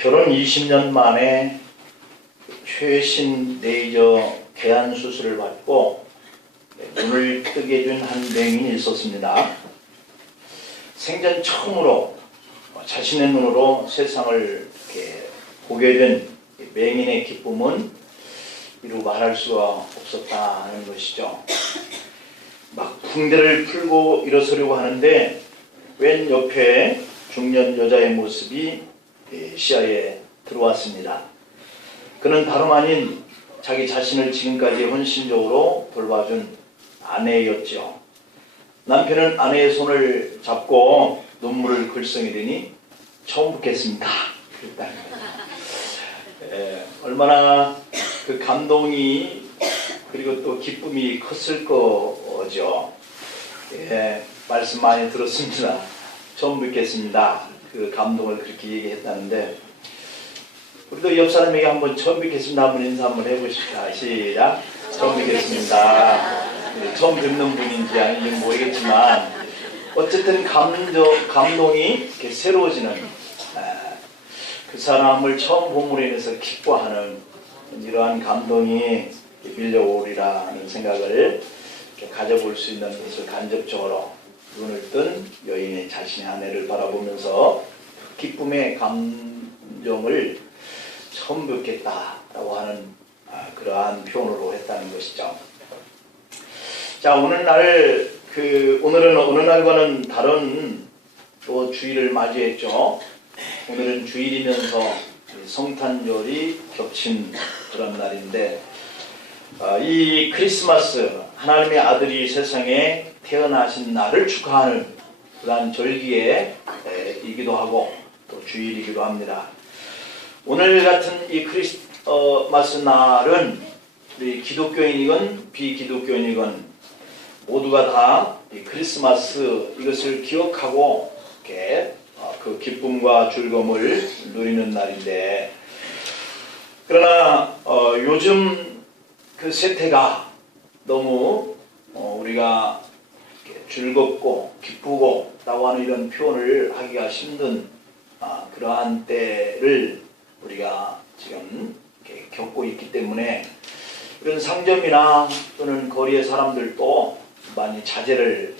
결혼 20년 만에 최신 레이저 개안 수술을 받고 눈을 뜨게 해준 한 맹인이 있었습니다. 생전 처음으로 자신의 눈으로 세상을 이렇게 보게 된 맹인의 기쁨은 이루 말할 수가 없었다는 것이죠. 막 붕대를 풀고 일어서려고 하는데 왼 옆에 중년 여자의 모습이 시야에 들어왔습니다. 그는 다름 아닌 자기 자신을 지금까지 헌신적으로 돌봐준 아내였죠. 남편은 아내의 손을 잡고 눈물을 글썽이더니 처음 뵙겠습니다. 얼마나 그 감동이 그리고 또 기쁨이 컸을 거죠. 말씀 많이 들었습니다. 처음 뵙겠습니다. 그 감동을 그렇게 얘기했다는데 우리도 옆 사람에게 한번 처음 뵙겠습니다. 한번 인사 한번 해보십시다. 시작. 처음 뵙겠습니다. 처음 뵙는 분인지 아닌지 모르겠지만 어쨌든 감동이 이렇게 새로워지는 그 사람을 처음 봄으로 인해서 기뻐하는 이러한 감동이 밀려오리라는 생각을 가져볼 수 있는 것을 간접적으로 눈을 뜬 여인이 자신의 아내를 바라보면서 기쁨의 감정을 처음 뵙겠다라고 하는 그러한 표현으로 했다는 것이죠. 자, 오늘은 어느 날과는 다른 또 주일을 맞이했죠. 오늘은 주일이면서 성탄절이 겹친 그런 날인데 이 크리스마스, 하나님의 아들이 세상에 태어나신 날을 축하하는 그러한 절기이기도 하고 또 주일이기도 합니다. 오늘 같은 이 크리스마스 날은 우리 기독교인이건 비기독교인이건 모두가 다 이 크리스마스 이것을 기억하고 이렇게 그 기쁨과 즐거움을 누리는 날인데 그러나 요즘 그 세태가 너무 우리가 즐겁고 기쁘고 라고 하는 이런 표현을 하기가 힘든 그러한 때를 우리가 지금 이렇게 겪고 있기 때문에 이런 상점이나 또는 거리의 사람들도 많이 자제를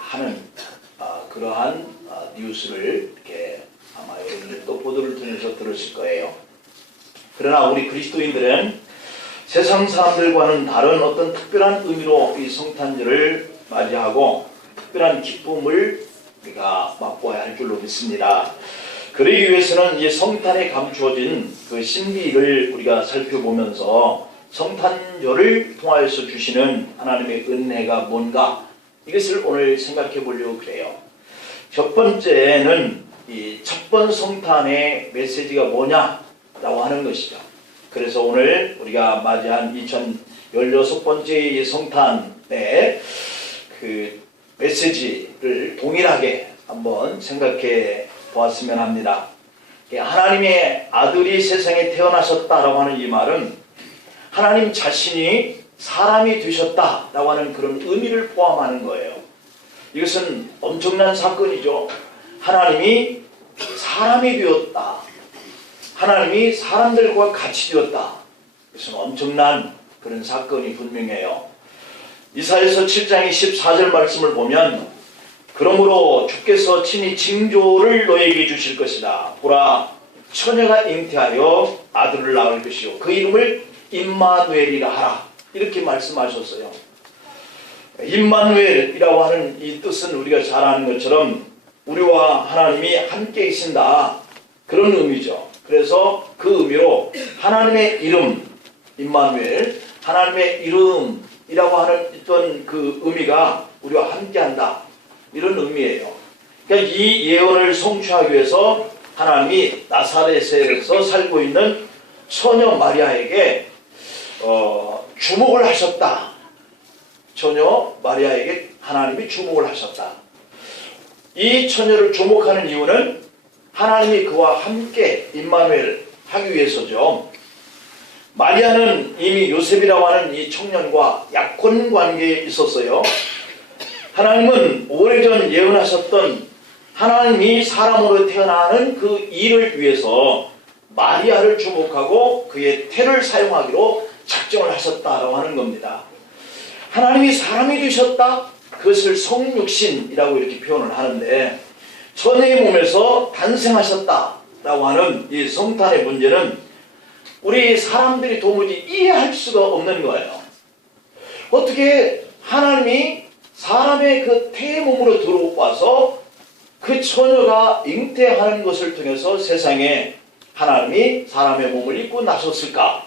하는 그러한 뉴스를 이렇게 아마 여러분들도 보도를 통해서 들으실 거예요. 그러나 우리 그리스도인들은 세상 사람들과는 다른 어떤 특별한 의미로 이 성탄절을 맞이하고 특별한 기쁨을 우리가 맛보아야 할 줄로 믿습니다. 그러기 위해서는 이 성탄에 감추어진 그 신비를 우리가 살펴보면서 성탄절을 통하여서 주시는 하나님의 은혜가 뭔가 이것을 오늘 생각해 보려고 그래요. 첫 번째는 이 첫번 성탄의 메시지가 뭐냐라고 하는 것이죠. 그래서 오늘 우리가 맞이한 2016번째 이 성탄의 그 메시지를 동일하게 한번 생각해 보았으면 합니다. 하나님의 아들이 세상에 태어나셨다라고 하는 이 말은 하나님 자신이 사람이 되셨다라고 하는 그런 의미를 포함하는 거예요. 이것은 엄청난 사건이죠. 하나님이 사람이 되었다. 하나님이 사람들과 같이 되었다. 이것은 엄청난 그런 사건이 분명해요. 이사야서 7장 14절 말씀을 보면 그러므로 주께서 친히 징조를 너에게 주실 것이다. 보라, 처녀가 잉태하여 아들을 낳을 것이요 그 이름을 임마누엘이라 하라. 이렇게 말씀하셨어요. 임마누엘이라고 하는 이 뜻은 우리가 잘 아는 것처럼 우리와 하나님이 함께 계신다. 그런 의미죠. 그래서 그 의미로 하나님의 이름, 임마누엘, 하나님의 이름이라고 하는 어떤 그 의미가 우리와 함께한다. 이런 의미예요. 그러니까 이 예언을 성취하기 위해서 하나님이 나사렛에서 살고 있는 처녀 마리아에게 주목을 하셨다. 처녀 마리아에게 하나님이 주목을 하셨다. 이 처녀를 주목하는 이유는 하나님이 그와 함께 임마누엘 하기 위해서죠. 마리아는 이미 요셉이라고 하는 이 청년과 약혼 관계에 있었어요. 하나님은 오래전 예언하셨던 하나님이 사람으로 태어나는 그 일을 위해서 마리아를 주목하고 그의 태를 사용하기로 작정을 하셨다라고 하는 겁니다. 하나님이 사람이 되셨다? 그것을 성육신이라고 이렇게 표현을 하는데, 처녀의 몸에서 탄생하셨다라고 하는 이 성탄의 문제는 우리 사람들이 도무지 이해할 수가 없는 거예요. 어떻게 하나님이 사람의 그 태의 몸으로 들어와서 그 처녀가 잉태하는 것을 통해서 세상에 하나님이 사람의 몸을 입고 나섰을까?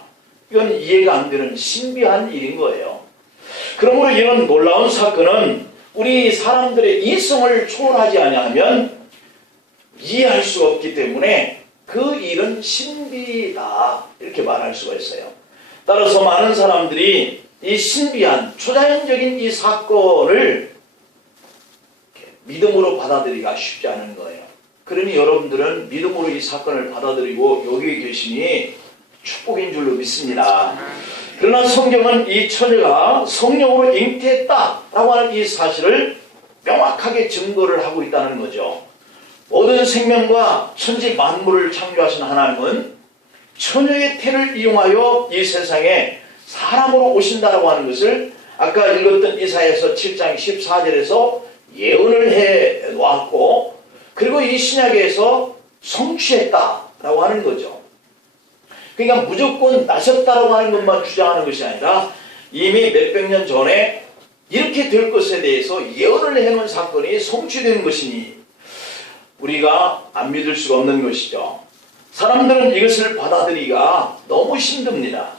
이건 이해가 안 되는 신비한 일인 거예요. 그러므로 이런 놀라운 사건은 우리 사람들의 이성을 초월하지 아니하면 이해할 수가 없기 때문에 그 일은 신비다, 이렇게 말할 수가 있어요. 따라서 많은 사람들이 이 신비한 초자연적인 이 사건을 믿음으로 받아들이기가 쉽지 않은 거예요. 그러니 여러분들은 믿음으로 이 사건을 받아들이고 여기 계시니 축복인 줄로 믿습니다. 그러나 성경은 이 처녀가 성령으로 잉태했다라고 하는 이 사실을 명확하게 증거를 하고 있다는 거죠. 모든 생명과 천지 만물을 창조하신 하나님은 처녀의 태를 이용하여 이 세상에 사람으로 오신다라고 하는 것을 아까 읽었던 이사야서 7장 14절에서 예언을 해 놓았고, 그리고 이 신약에서 성취했다라고 하는 거죠. 그러니까 무조건 나셨다라고 하는 것만 주장하는 것이 아니라 이미 몇백 년 전에 이렇게 될 것에 대해서 예언을 해놓은 사건이 성취된 것이니 우리가 안 믿을 수가 없는 것이죠. 사람들은 이것을 받아들이기가 너무 힘듭니다.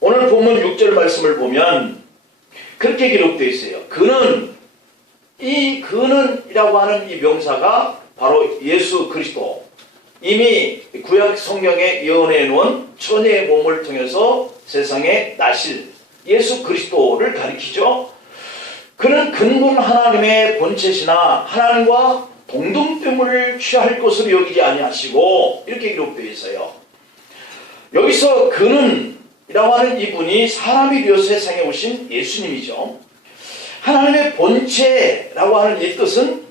오늘 본문 6절 말씀을 보면 그렇게 기록되어 있어요. 그는이라고 하는 이 명사가 바로 예수 그리스도, 이미 구약 성경에 예언해 놓은 처녀의 몸을 통해서 세상에 나실 예수 그리스도를 가리키죠. 그는 근본 하나님의 본체시나 하나님과 동등됨을 취할 것으로 여기지 아니하시고, 이렇게 기록되어 있어요. 여기서 그는이라고 하는 이분이 사람이 되어 세상에 오신 예수님이죠. 하나님의 본체라고 하는 이 뜻은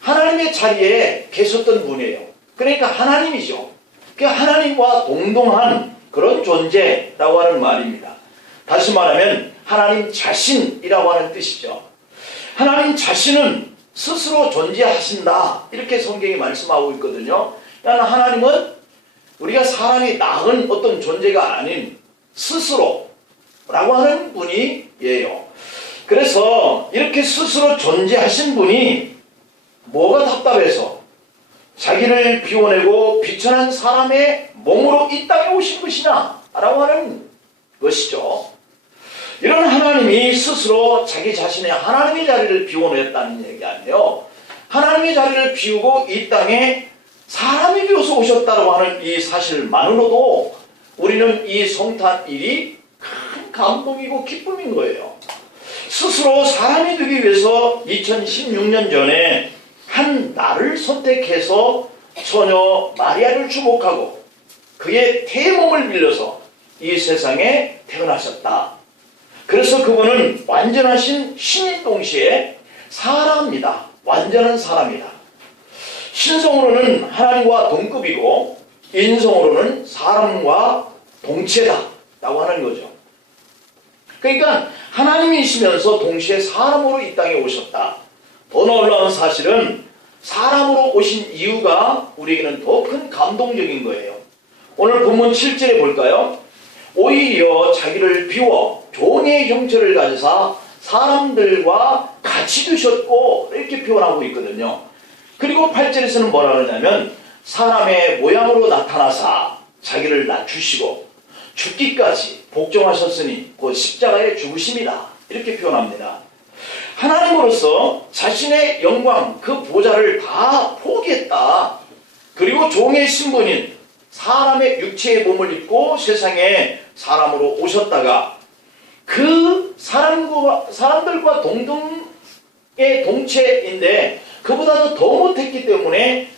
하나님의 자리에 계셨던 분이에요. 그러니까 하나님이죠. 그러니까 하나님과 동등한 그런 존재라고 하는 말입니다. 다시 말하면 하나님 자신이라고 하는 뜻이죠. 하나님 자신은 스스로 존재하신다, 이렇게 성경이 말씀하고 있거든요. 그러니까 하나님은 우리가 사람이 낳은 어떤 존재가 아닌 스스로라고 하는 분이에요. 그래서 이렇게 스스로 존재하신 분이 뭐가 답답해서 자기를 비워내고 비천한 사람의 몸으로 이 땅에 오신 것이냐 라고 하는 것이죠. 이런 하나님이 스스로 자기 자신의 하나님의 자리를 비워냈다는 얘기 아니에요. 하나님의 자리를 비우고 이 땅에 사람이 되어서 오셨다고 하는 이 사실만으로도 우리는 이 성탄일이 큰 감동이고 기쁨인 거예요. 스스로 사람이 되기 위해서 2016년 전에 한 날을 선택해서 처녀 마리아를 주목하고 그의 태의 몸을 빌려서 이 세상에 태어나셨다. 그래서 그분은 완전하신 신인 동시에 사람입니다. 완전한 사람이다. 신성으로는 하나님과 동급이고 인성으로는 사람과 동체다 라고 하는 거죠. 그러니까 하나님이시면서 동시에 사람으로 이 땅에 오셨다. 더 놀라운 사실은 사람으로 오신 이유가 우리에게는 더 큰 감동적인 거예요. 오늘 본문 7절에 볼까요? 오히려 자기를 비워 종의 형체를 가지사 사람들과 같이 두셨고, 이렇게 표현하고 있거든요. 그리고 8절에서는 뭐라 그러냐면 사람의 모양으로 나타나사 자기를 낮추시고 죽기까지 복종하셨으니 곧 십자가의 죽으심이다, 이렇게 표현합니다. 하나님으로서 자신의 영광, 그 보좌를 다 포기했다. 그리고 종의 신분인 사람의 육체의 몸을 입고 세상에 사람으로 오셨다가 그 사람들과 동등의 동체인데 그보다도 더 못했기 때문에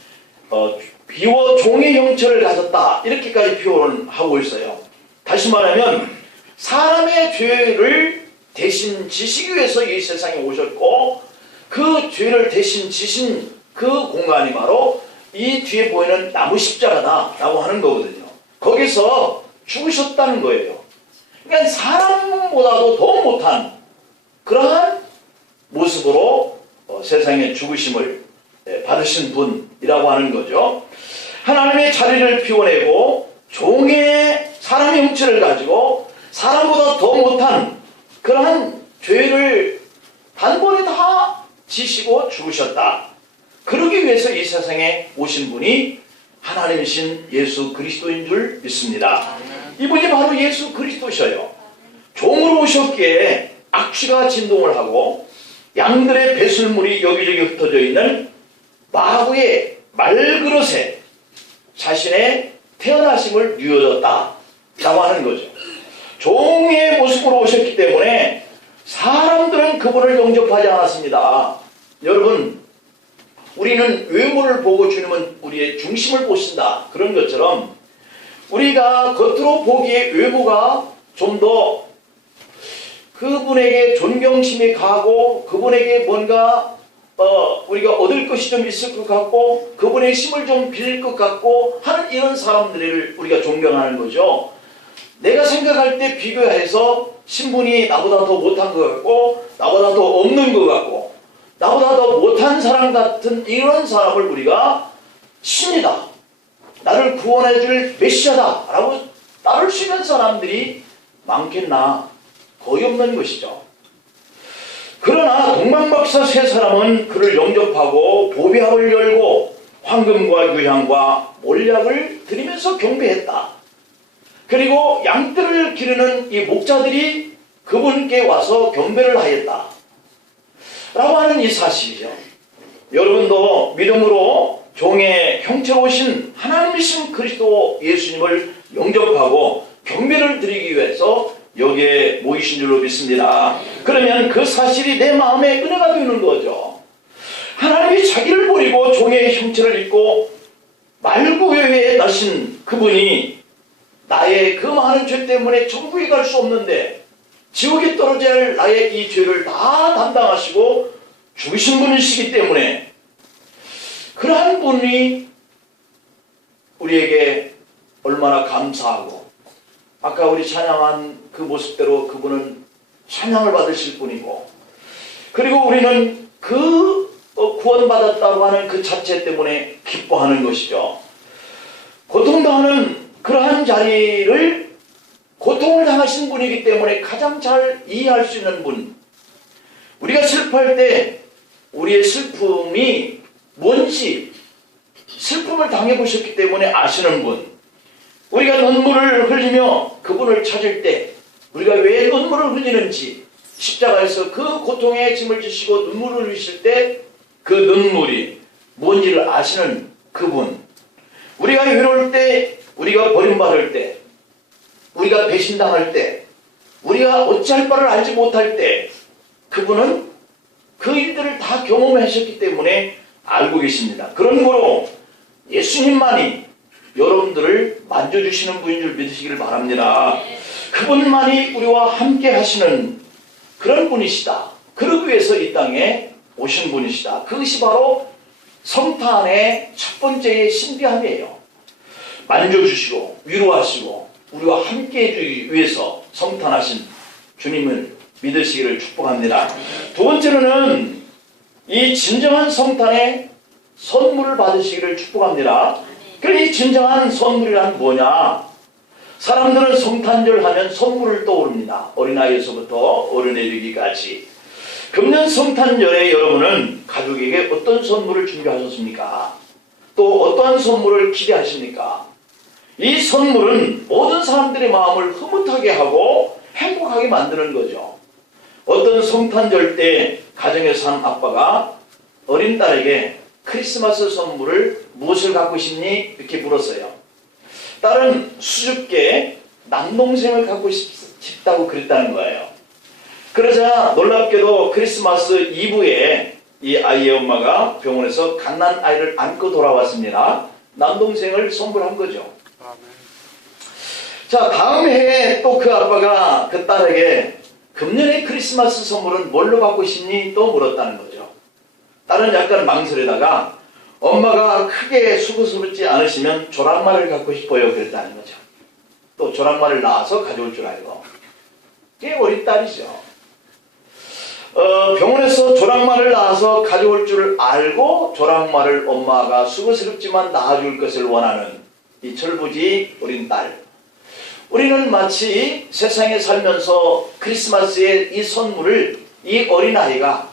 비워 종의 형체를 가졌다, 이렇게까지 표현하고 있어요. 다시 말하면 사람의 죄를 대신 지시기 위해서 이 세상에 오셨고, 그 죄를 대신 지신 그 공간이 바로 이 뒤에 보이는 나무 십자가다라고 하는 거거든요. 거기서 죽으셨다는 거예요. 그러니까 사람보다도 더 못한 그러한 모습으로 세상에 죽으심을 받으신 분이라고 하는 거죠. 하나님의 자리를 비워내고 종의 사람의 형체를 가지고 사람보다 더 못한 그러한 죄를 단번에 다 지시고 죽으셨다. 그러기 위해서 이 세상에 오신 분이 하나님이신 예수 그리스도인 줄 믿습니다. 이분이 바로 예수 그리스도셔요. 종으로 오셨기에 악취가 진동을 하고 양들의 배설물이 여기저기 흩어져 있는 마구의 말그릇에 자신의 태어나심을 뉘어졌다 라고 하는 거죠. 종의 모습으로 오셨기 때문에 사람들은 그분을 영접하지 않았습니다. 여러분, 우리는 외모를 보고 주님은 우리의 중심을 보신다. 그런 것처럼 우리가 겉으로 보기에 외모가 좀 더 그분에게 존경심이 가고 그분에게 뭔가 우리가 얻을 것이 좀 있을 것 같고 그분의 힘을 좀 빌릴 것 같고 하는 이런 사람들을 우리가 존경하는 거죠. 내가 생각할 때 비교해서 신분이 나보다 더 못한 것 같고 나보다 더 없는 것 같고 나보다 더 못한 사람 같은 이런 사람을 우리가 신이다, 나를 구원해줄 메시아다 라고 따를 수 있는 사람들이 많겠나? 거의 없는 것이죠. 그러나 동방박사 세 사람은 그를 영접하고 보배합을 열고 황금과 유향과 몰약을 드리면서 경배했다. 그리고 양떼를 기르는 이 목자들이 그분께 와서 경배를 하였다 라고 하는 이 사실이죠. 여러분도 믿음으로 종의 형체로 오신 하나님이신 그리스도 예수님을 영접하고 경배를 드리기 위해서 여기에 모이신 줄로 믿습니다. 그러면 그 사실이 내 마음에 은혜가 되는 거죠. 하나님이 자기를 버리고 종의 형체를 입고 말구외에 나신 그분이 나의 그 많은 죄 때문에 천국에 갈 수 없는데 지옥에 떨어져야 할 나의 이 죄를 다 담당하시고 죽으신 분이시기 때문에 그러한 분이 우리에게 얼마나 감사하고 아까 우리 찬양한 그 모습대로 그분은 찬양을 받으실 분이고 그리고 우리는 그 구원받았다고 하는 그 자체 때문에 기뻐하는 것이죠. 고통당하는 그러한 자리를 고통을 당하신 분이기 때문에 가장 잘 이해할 수 있는 분, 우리가 슬퍼할 때 우리의 슬픔이 뭔지 슬픔을 당해보셨기 때문에 아시는 분, 우리가 눈물을 흘리며 그분을 찾을 때 우리가 왜 눈물을 흘리는지 십자가에서 그 고통의 짐을 지시고 눈물을 흘리실 때 그 눈물이 뭔지를 아시는 그분, 우리가 외로울 때, 우리가 버림받을 때, 우리가 배신당할 때, 우리가 어찌할 바를 알지 못할 때 그분은 그 일들을 다 경험하셨기 때문에 알고 계십니다. 그런 거로 예수님만이 여러분들을 만져주시는 분인 줄 믿으시기를 바랍니다. 그분만이 우리와 함께 하시는 그런 분이시다. 그러기 위해서 이 땅에 오신 분이시다. 그것이 바로 성탄의 첫 번째의 신비함이에요. 만져주시고 위로하시고 우리와 함께 해주기 위해서 성탄하신 주님을 믿으시기를 축복합니다. 두 번째로는 이 진정한 성탄의 선물을 받으시기를 축복합니다. 그럼 이 진정한 선물이란 뭐냐? 사람들은 성탄절 하면 선물을 떠오릅니다. 어린아이에서부터 어른에 이르기까지. 금년 성탄절에 여러분은 가족에게 어떤 선물을 준비하셨습니까? 또 어떠한 선물을 기대하십니까? 이 선물은 모든 사람들의 마음을 흐뭇하게 하고 행복하게 만드는 거죠. 어떤 성탄절 때 가정에서 한 아빠가 어린 딸에게 크리스마스 선물을 무엇을 갖고 싶니? 이렇게 물었어요. 딸은 수줍게 남동생을 갖고 싶다고 그랬다는 거예요. 그러자 놀랍게도 크리스마스 이브에 이 아이의 엄마가 병원에서 갓난 아이를 안고 돌아왔습니다. 남동생을 선물한 거죠. 자, 다음 해에 또 그 아빠가 그 딸에게 금년의 크리스마스 선물은 뭘로 받고 싶니? 또 물었다는 거죠. 딸은 약간 망설이다가 엄마가 크게 수고스럽지 않으시면 조랑말을 갖고 싶어요 그랬다는 거죠. 또 조랑말을 낳아서 가져올 줄 알고. 꽤 어린 딸이죠. 병원에서 조랑말을 낳아서 가져올 줄 알고 조랑말을 엄마가 수고스럽지만 낳아줄 것을 원하는 이 철부지 어린 딸. 우리는 마치 세상에 살면서 크리스마스의 이 선물을 이 어린아이가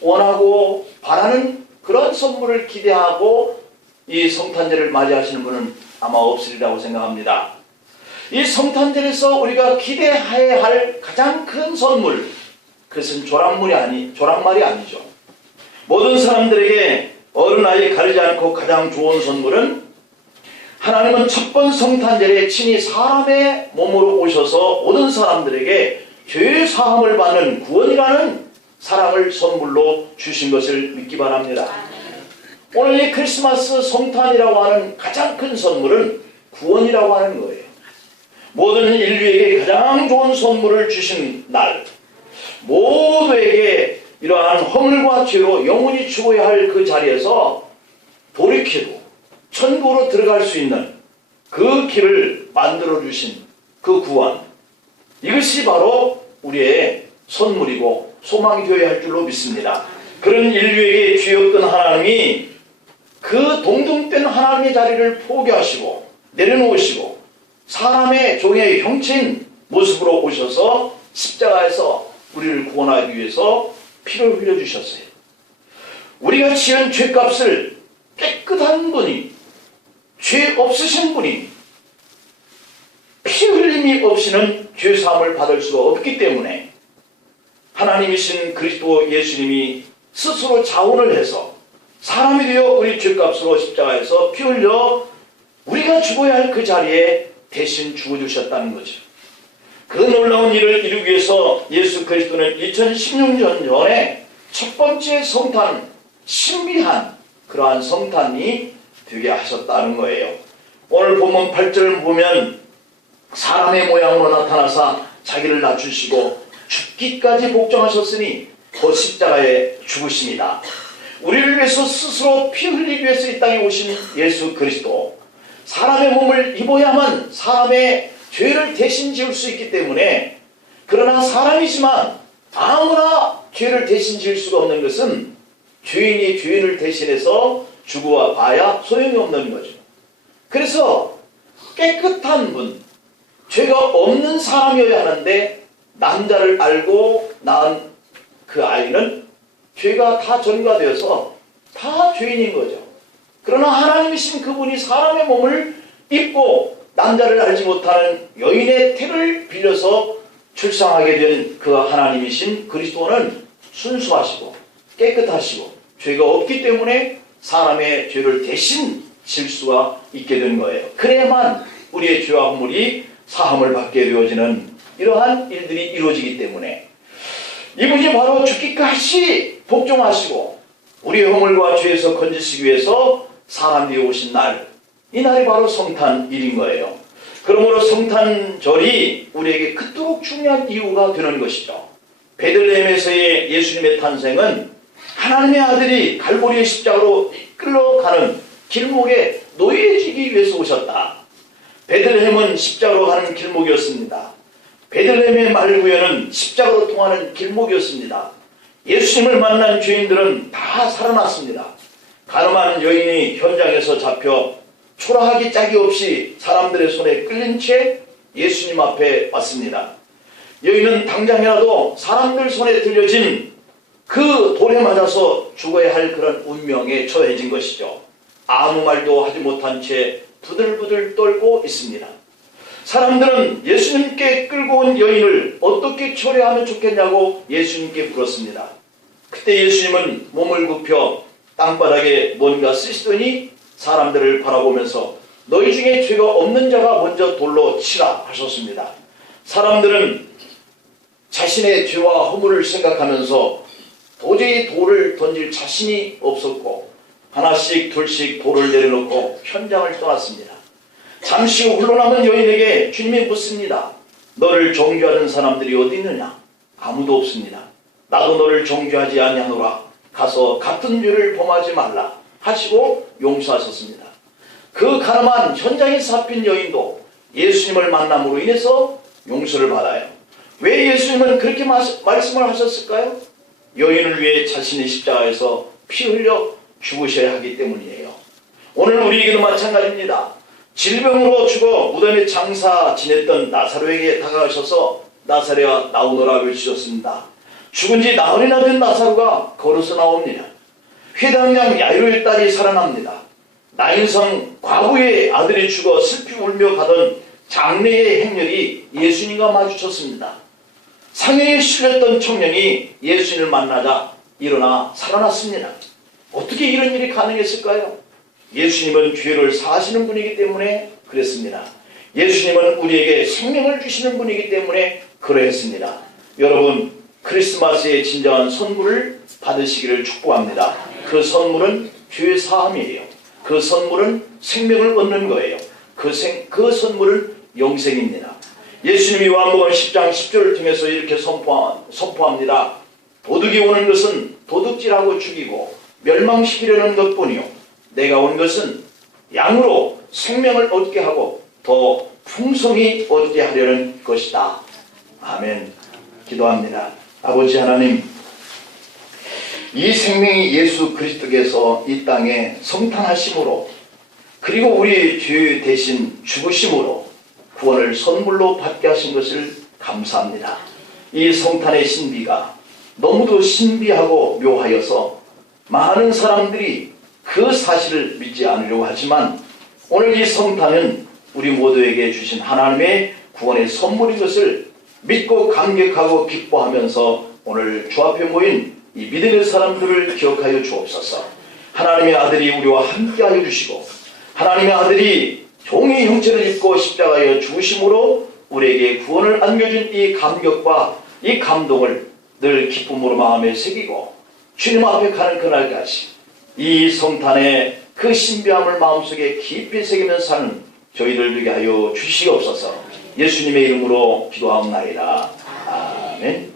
원하고 바라는 그런 선물을 기대하고 이 성탄절을 맞이하시는 분은 아마 없으리라고 생각합니다. 이 성탄절에서 우리가 기대해야 할 가장 큰 선물, 그것은 조랑말이 아니죠. 모든 사람들에게 어른아이 가리지 않고 가장 좋은 선물은 하나님은 첫 번 성탄절에 친히 사람의 몸으로 오셔서 모든 사람들에게 죄 사함을 받는 구원이라는 사랑을 선물로 주신 것을 믿기 바랍니다. 오늘 이 크리스마스 성탄이라고 하는 가장 큰 선물은 구원이라고 하는 거예요. 모든 인류에게 가장 좋은 선물을 주신 날, 모두에게 이러한 허물과 죄로 영원히 죽어야 할 그 자리에서 돌이키고 천국으로 들어갈 수 있는 그 길을 만들어주신 그 구원, 이것이 바로 우리의 선물이고 소망이 되어야 할 줄로 믿습니다. 그런 인류에게 죄였던 하나님이 그 동등된 하나님의 자리를 포기하시고 내려놓으시고 사람의 종의 형체인 모습으로 오셔서 십자가에서 우리를 구원하기 위해서 피를 흘려주셨어요. 우리가 지은 죄값을 깨끗한 분이, 죄 없으신 분이 피 흘림이 없이는 죄사함을 받을 수가 없기 때문에 하나님이신 그리스도 예수님이 스스로 자원을 해서 사람이 되어 우리 죄값으로 십자가에서 피 흘려 우리가 죽어야 할 그 자리에 대신 죽어주셨다는 거죠. 그 놀라운 일을 이루기 위해서 예수 그리스도는 2016년 전에 첫 번째 성탄, 신비한 그러한 성탄이 되게 하셨다는 거예요. 오늘 본문 8절을 보면 사람의 모양으로 나타나사 자기를 낮추시고 죽기까지 복종하셨으니 곧 십자가에 죽으십니다. 우리를 위해서 스스로 피 흘리기 위해서 이 땅에 오신 예수 그리스도, 사람의 몸을 입어야만 사람의 죄를 대신 지을 수 있기 때문에, 그러나 사람이지만 아무나 죄를 대신 지을 수가 없는 것은 죄인이 죄인을 대신해서 죽어 봐야 소용이 없는 거죠. 그래서 깨끗한 분, 죄가 없는 사람이어야 하는데 남자를 알고 낳은 그 아이는 죄가 다 전가되어서 다 죄인인 거죠. 그러나 하나님이신 그분이 사람의 몸을 입고 남자를 알지 못하는 여인의 태를 빌려서 출산하게 된 그 하나님이신 그리스도는 순수하시고 깨끗하시고 죄가 없기 때문에 사람의 죄를 대신 질 수가 있게 된 거예요. 그래야만 우리의 죄와 허물이 사함을 받게 되어지는 이러한 일들이 이루어지기 때문에 이분이 바로 죽기까지 복종하시고 우리의 허물과 죄에서 건지시기 위해서 사람 되어 오신 날, 이 날이 바로 성탄일인 거예요. 그러므로 성탄절이 우리에게 그토록 중요한 이유가 되는 것이죠. 베들레헴에서의 예수님의 탄생은 하나님의 아들이 갈보리의 십자가로 이끌러가는 길목에 놓여지기 위해서 오셨다. 베들레헴은 십자가로 가는 길목이었습니다. 베들레헴의 말구에는 십자가로 통하는 길목이었습니다. 예수님을 만난 죄인들은 다 살아났습니다. 가늠한 여인이 현장에서 잡혀 초라하기 짝이 없이 사람들의 손에 끌린 채 예수님 앞에 왔습니다. 여인은 당장이라도 사람들 손에 들려진 그 돌에 맞아서 죽어야 할 그런 운명에 처해진 것이죠. 아무 말도 하지 못한 채 부들부들 떨고 있습니다. 사람들은 예수님께 끌고 온 여인을 어떻게 처리하면 좋겠냐고 예수님께 물었습니다. 그때 예수님은 몸을 굽혀 땅바닥에 뭔가 쓰시더니 사람들을 바라보면서 너희 중에 죄가 없는 자가 먼저 돌로 치라 하셨습니다. 사람들은 자신의 죄와 허물을 생각하면서 도저히 돌을 던질 자신이 없었고 하나씩 둘씩 돌을 내려놓고 현장을 떠났습니다. 잠시 후 홀로남은 여인에게 주님이 묻습니다. 너를 정죄하는 사람들이 어디 있느냐? 아무도 없습니다. 나도 너를 정죄하지 아니하노라. 가서 같은 죄를 범하지 말라. 하시고 용서하셨습니다. 그 가늠한 현장에 잡힌 여인도 예수님을 만남으로 인해서 용서를 받아요. 왜 예수님은 그렇게 말씀을 하셨을까요? 여인을 위해 자신의 십자가에서 피 흘려 죽으셔야 하기 때문이에요. 오늘 우리에게도 마찬가지입니다. 질병으로 죽어 무덤에 장사 지냈던 나사로에게 다가가셔서 나사로야 나오너라 외치셨습니다. 죽은 지 나흘이나 된 나사로가 걸어서 나옵니다. 회당장 야이로의 딸이 살아납니다. 나인성 과부의 아들이 죽어 슬피 울며 가던 장례의 행렬이 예수님과 마주쳤습니다. 상해에 실렸던 청년이 예수님을 만나자 일어나 살아났습니다. 어떻게 이런 일이 가능했을까요? 예수님은 죄를 사하시는 분이기 때문에 그랬습니다. 예수님은 우리에게 생명을 주시는 분이기 때문에 그러했습니다. 여러분, 크리스마스의 진정한 선물을 받으시기를 축복합니다. 그 선물은 죄 사함이에요. 그 선물은 생명을 얻는 거예요. 그 선물은 영생입니다. 예수님이 요한복음 10장 10절을 통해서 이렇게 선포합니다. 도둑이 오는 것은 도둑질하고 죽이고 멸망시키려는 것뿐이요 내가 온 것은 양으로 생명을 얻게 하고 더 풍성히 얻게 하려는 것이다. 아멘. 기도합니다. 아버지 하나님, 이 생명이 예수 그리스도께서 이 땅에 성탄하심으로 그리고 우리 죄 대신 죽으심으로 구원을 선물로 받게 하신 것을 감사합니다. 이 성탄의 신비가 너무도 신비하고 묘하여서 많은 사람들이 그 사실을 믿지 않으려고 하지만 오늘 이 성탄은 우리 모두에게 주신 하나님의 구원의 선물인 것을 믿고 감격하고 기뻐하면서 오늘 주 앞에 모인 이 믿음의 사람들을 기억하여 주옵소서. 하나님의 아들이 우리와 함께하여 주시고 하나님의 아들이 종의 형체를 입고 십자가에 죽으심으로 우리에게 구원을 안겨준 이 감격과 이 감동을 늘 기쁨으로 마음에 새기고 주님 앞에 가는 그날까지 이 성탄의 그 신비함을 마음속에 깊이 새기면서 사는 저희들 되게 하여 주시옵소서. 예수님의 이름으로 기도하옵나이다. 아멘.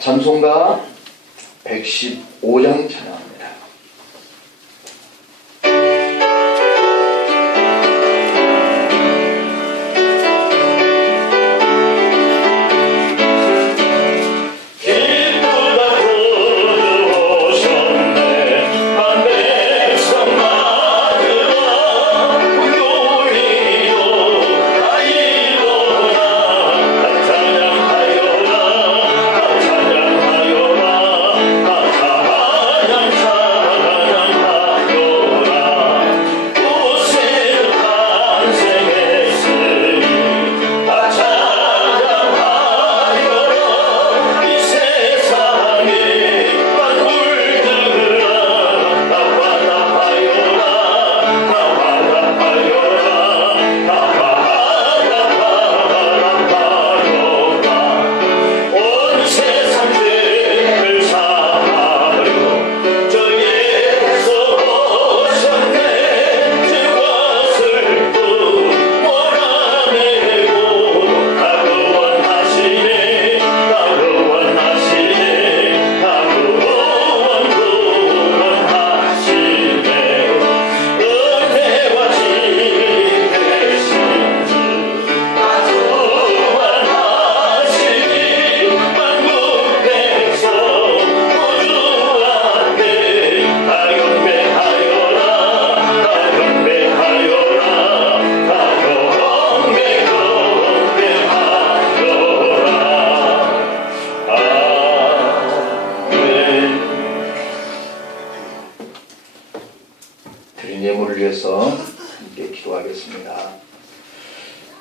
찬송가 115장 찬양합니다.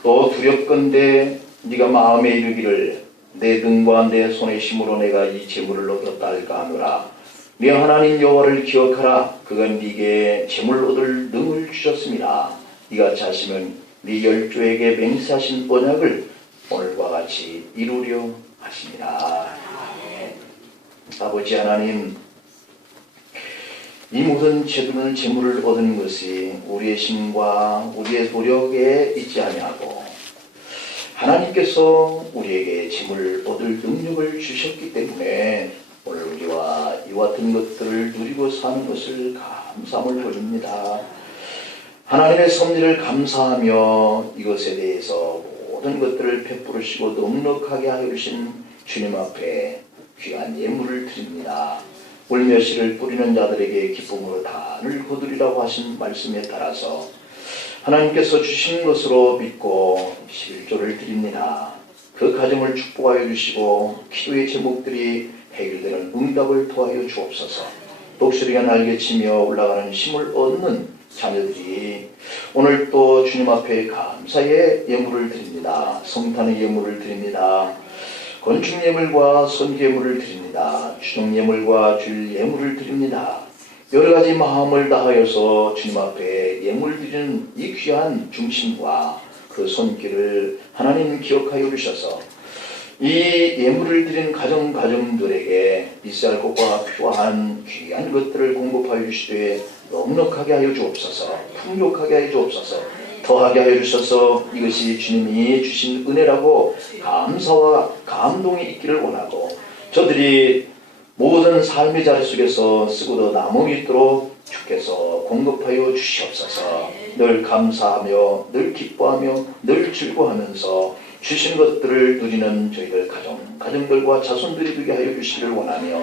또 두렵건대 네가 마음에 이르기를 내 등과 내 손의 힘으로 내가 이 재물을 얻었다 할까 하노라. 네 하나님 여호와를 기억하라. 그가 네게 재물 얻을 능을 주셨습니다. 네가 자시면 네 열조에게 맹세하신 언약을 오늘과 같이 이루려 하십니다. 아버지 하나님, 이 모든 재물을 얻은 것이 우리의 힘과 우리의 노력에 있지 아니하고 하나님께서 우리에게 재물을 얻을 능력을 주셨기 때문에 오늘 우리와 이와 같은 것들을 누리고 사는 것을 감사함을 돌립니다. 하나님의 섭리를 감사하며 이것에 대해서 모든 것들을 베푸시고 넉넉하게 하여 주신 주님 앞에 귀한 예물을 드립니다. 울며 씨를 뿌리는 자들에게 기쁨으로 단을 거두리라고 하신 말씀에 따라서 하나님께서 주신 것으로 믿고 11조를 드립니다. 그 가정을 축복하여 주시고 기도의 제목들이 해결되는 응답을 도와여 주옵소서. 독수리가 날개치며 올라가는 힘을 얻는 자녀들이 오늘 또 주님 앞에 감사의 예물을 드립니다. 성탄의 예물을 드립니다. 건축 예물과 선교 예물을 드립니다. 추종 예물과 주일 예물을 드립니다. 여러 가지 마음을 다하여서 주님 앞에 예물 드리는 이 귀한 중심과 그 손길을 하나님 기억하여 주셔서 이 예물을 드린 가정들에게 있어야 할 것과 필요한 귀한 것들을 공급하여 주시되 넉넉하게 하여 주옵소서. 풍족하게 하여 주옵소서. 더하게 하여 주셔서 이것이 주님이 주신 은혜라고 감사와 감동이 있기를 원하고 저들이 모든 삶의 자리 속에서 쓰고도 남음이 있도록 주께서 공급하여 주시옵소서. 늘 감사하며 늘 기뻐하며 늘 즐거워하면서 주신 것들을 누리는 저희들 가정들과 자손들이 되게 하여 주시기를 원하며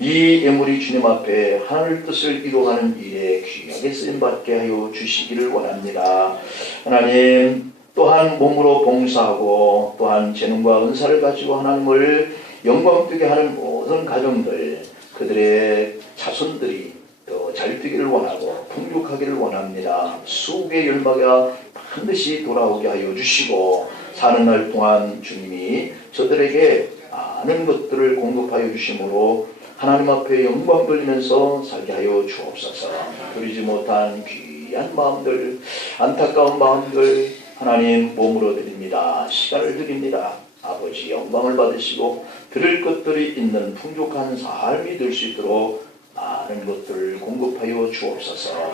이 예물이 주님 앞에 하늘 뜻을 이루어가는 일에 귀하게 쓰임받게 하여 주시기를 원합니다. 하나님 또한 몸으로 봉사하고 또한 재능과 은사를 가지고 하나님을 영광되게 하는 모든 가정들 그들의 자손들이 더 잘 되기를 원하고 풍족하기를 원합니다. 수국의 열매가 반드시 돌아오게 하여 주시고 사는 날 동안 주님이 저들에게 많은 것들을 공급하여 주심으로 하나님 앞에 영광 돌리면서 살게 하여 주옵소서. 누리지 못한 귀한 마음들 안타까운 마음들 하나님 몸으로 드립니다. 시간을 드립니다. 아버지 영광을 받으시고 들을 것들이 있는 풍족한 삶이 될 수 있도록 많은 것들을 공급하여 주옵소서.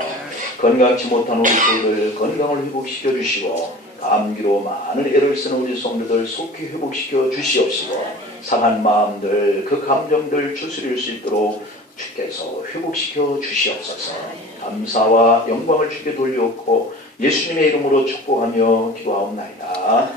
건강치 못한 우리 소들 건강을 회복시켜 주시고 감기로 많은 애를 쓰는 우리 성도들 속히 회복시켜 주시옵시고 상한 마음들 그 감정들 추스릴 수 있도록 주께서 회복시켜 주시옵소서. 감사와 영광을 주께 돌려놓고 예수님의 이름으로 축복하며 기도하옵나이다.